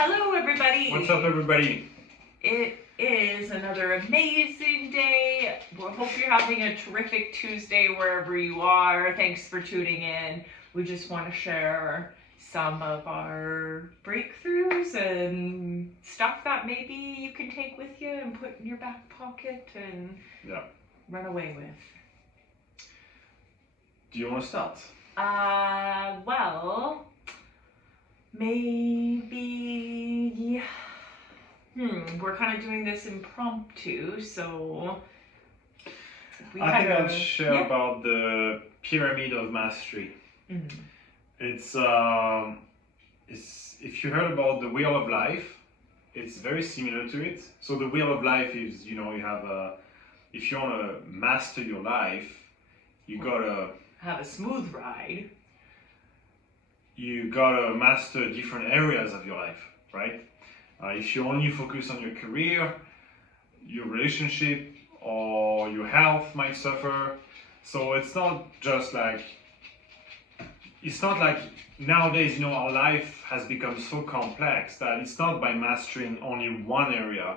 Hello, everybody. What's up, everybody? It is another amazing day. We hope you're having a terrific Tuesday wherever you are. Thanks for tuning in. We just want to share some of our breakthroughs and stuff that maybe you can take with you and put in your back pocket and run away with. Do you want to start? Well, maybe, we're kind of doing this impromptu, so I think I'll share about the pyramid of mastery. Mm-hmm. It's if you heard about the wheel of life, it's very similar to it. So the wheel of life is, you have if you want to master your life, you gotta have a smooth ride. You gotta master different areas of your life, right? If you only focus on your career, your relationship or your health might suffer. So it's not like nowadays, our life has become so complex that it's not by mastering only one area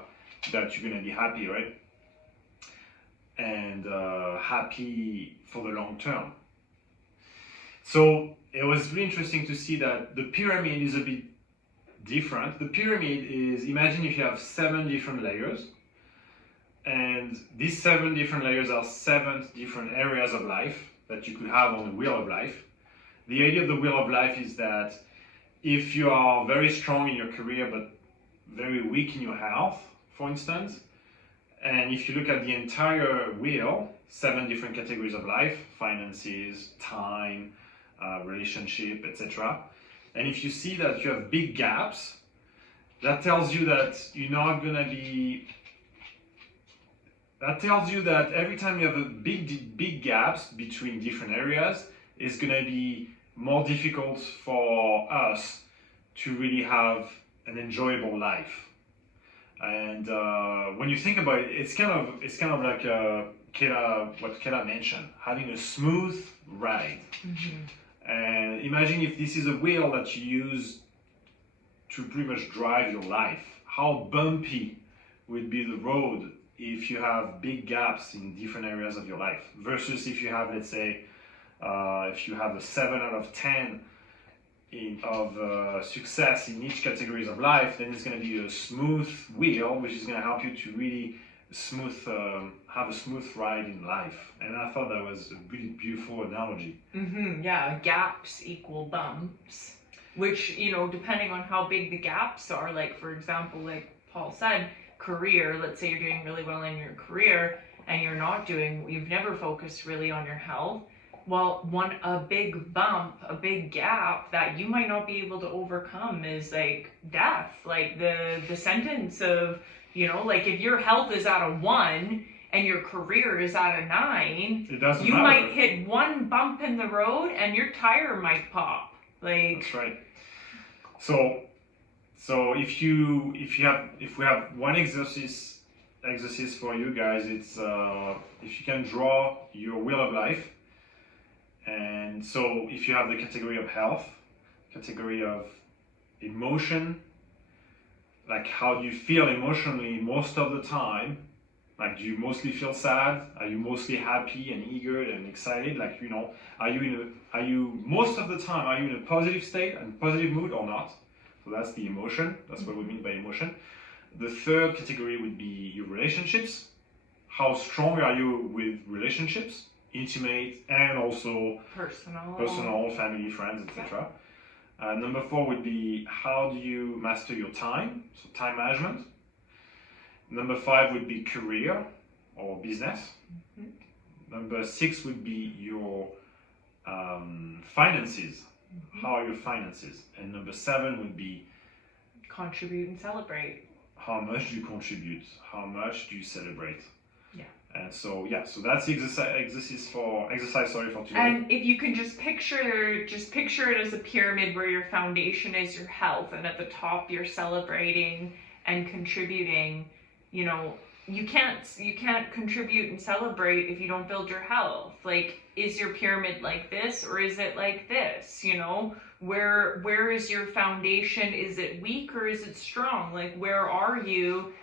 that you're gonna be happy, right? And happy for the long term. So it was really interesting to see that the pyramid is a bit different. The pyramid is, imagine if you have 7 different layers, and these 7 different layers are 7 different areas of life that you could have on the wheel of life. The idea of the wheel of life is that if you are very strong in your career but very weak in your health, for instance, and if you look at the entire wheel, 7 different categories of life, finances, time, relationship, etc. And if you see that you have big gaps, that tells you that you're not gonna be. That tells you that every time you have a big gaps between different areas, it's gonna be more difficult for us to really have an enjoyable life. And when you think about it, it's kind of like what Kela mentioned, having a smooth ride. Mm-hmm. And imagine if this is a wheel that you use to pretty much drive your life. How bumpy would be the road if you have big gaps in different areas of your life versus if you have, let's say, if you have a 7 out of 10 of success in each categories of life, then it's going to be a smooth wheel, which is going to help you to really have a smooth ride in life. And I thought that was a really beautiful analogy. Mm-hmm. Yeah, gaps equal bumps, which, depending on how big the gaps are, like, for example, like Paul said, career, let's say you're doing really well in your career and you've never focused really on your health. Well, a big bump, a big gap that you might not be able to overcome is like death, like the sentence of, like if your health is at a 1 and your career is at a 9, it doesn't you matter. might hit one bump in the road and your tire might pop. Like, that's right. So if we have one exercise for you guys, it's if you can draw your wheel of life. And so if you have the category of health, category of emotion, like how do you feel emotionally most of the time? Like, do you mostly feel sad? Are you mostly happy and eager and excited? Like, are you most of the time, are you in a positive state and positive mood or not? So that's the emotion. That's what we mean by emotion. The third category would be your relationships. How strong are you with relationships? Intimate and also personal, family, friends, etc. Number 4 would be how do you master your time, so time management. Number 5 would be career or business. Mm-hmm. Number 6 would be your finances. Mm-hmm. How are your finances? And number 7 would be contribute and celebrate. How much do you contribute? How much do you celebrate? Yeah. And so that's the exercise for today. And if you can just picture it as a pyramid where your foundation is your health, and at the top you're celebrating and contributing. You can't contribute and celebrate if you don't build your health. Like, is your pyramid like this or is it like this? where is your foundation? Is it weak or is it strong? Like, where are you?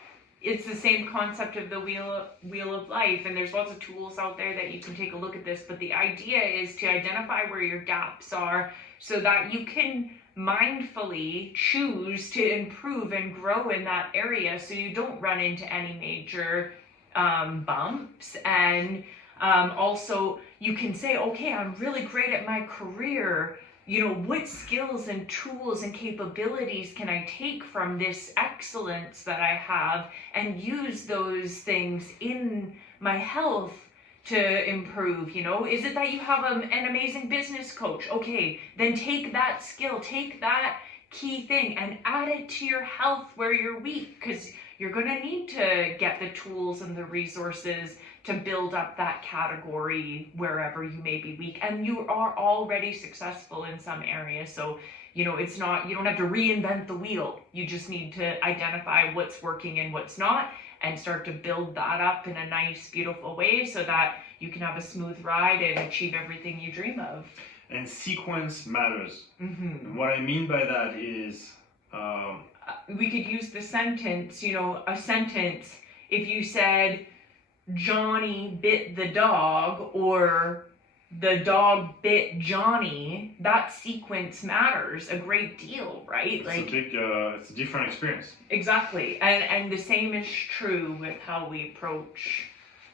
It's the same concept of the wheel of life, and there's lots of tools out there that you can take a look at this, but the idea is to identify where your gaps are so that you can mindfully choose to improve and grow in that area so you don't run into any major bumps. And also you can say, okay, I'm really great at my career. You know, what skills and tools and capabilities can I take from this excellence that I have and use those things in my health to improve? You know, is it that you have an amazing business coach? Okay, then take that skill, take that key thing and add it to your health where you're weak, because you're going to need to get the tools and the resources to build up that category wherever you may be weak, and you are already successful in some areas. So, you know, it's not, you don't have to reinvent the wheel. You just need to identify what's working and what's not and start to build that up in a nice, beautiful way so that you can have a smooth ride and achieve everything you dream of. And sequence matters. Mm-hmm. And what I mean by that is we could use the sentence, you know, a sentence. If you said, Johnny bit the dog, or the dog bit Johnny, that sequence matters a great deal, right? It's a different experience. Exactly. And the same is true with how we approach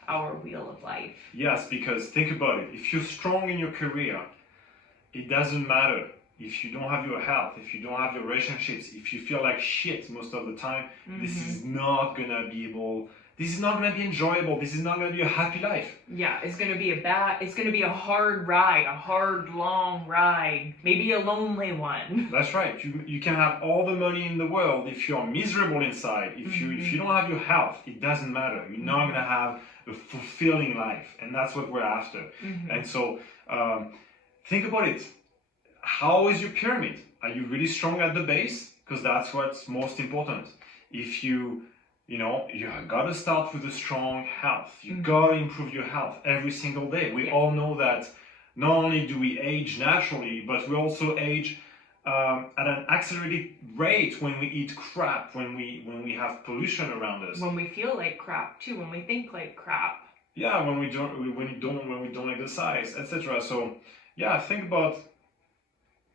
our wheel of life. Yes, because think about it. If you're strong in your career, it doesn't matter if you don't have your health, if you don't have your relationships, if you feel like shit most of the time. Mm-hmm. This is not gonna be enjoyable. This is not gonna be a happy life. Yeah, it's gonna be a hard ride, a hard, long ride, maybe a lonely one. That's right. You can have all the money in the world. If you're miserable inside, if you don't have your health, it doesn't matter. You're not gonna have a fulfilling life, and that's what we're after. Mm-hmm. And so think about it. How is your pyramid? Are you really strong at the base? Because that's what's most important. If you gotta start with a strong health. You gotta improve your health every single day. We all know that not only do we age naturally, but we also age at an accelerated rate when we eat crap, when we have pollution around us. When we feel like crap too, when we think like crap. Yeah, when we don't exercise, etc. So yeah, think about,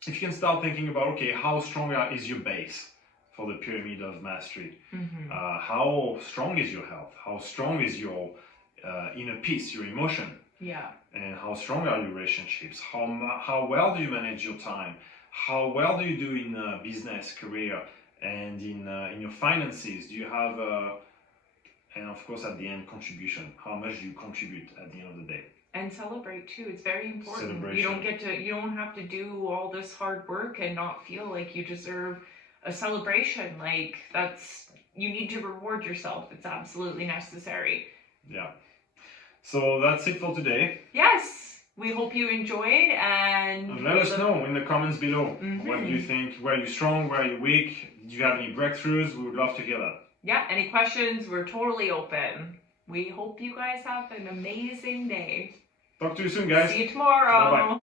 if you can start thinking about, okay, how strong is your base for the pyramid of mastery? Mm-hmm. How strong is your health? How strong is your inner peace, your emotion? Yeah. And how strong are your relationships? How well do you manage your time? How well do you do in business, career, and in your finances? Do you have and of course at the end, contribution? How much do you contribute at the end of the day? And celebrate too. It's very important. Celebration. You don't have to do all this hard work and not feel like you deserve a celebration. Like, you need to reward yourself. It's absolutely necessary. Yeah. So that's it for today. Yes. We hope you enjoyed, and let us know in the comments below. Mm-hmm. What do you think? Where are you strong? Where are you weak? Do you have any breakthroughs? We would love to hear that. Yeah, any questions? We're totally open. We hope you guys have an amazing day. Talk to you soon, guys. See you tomorrow. Bye-bye.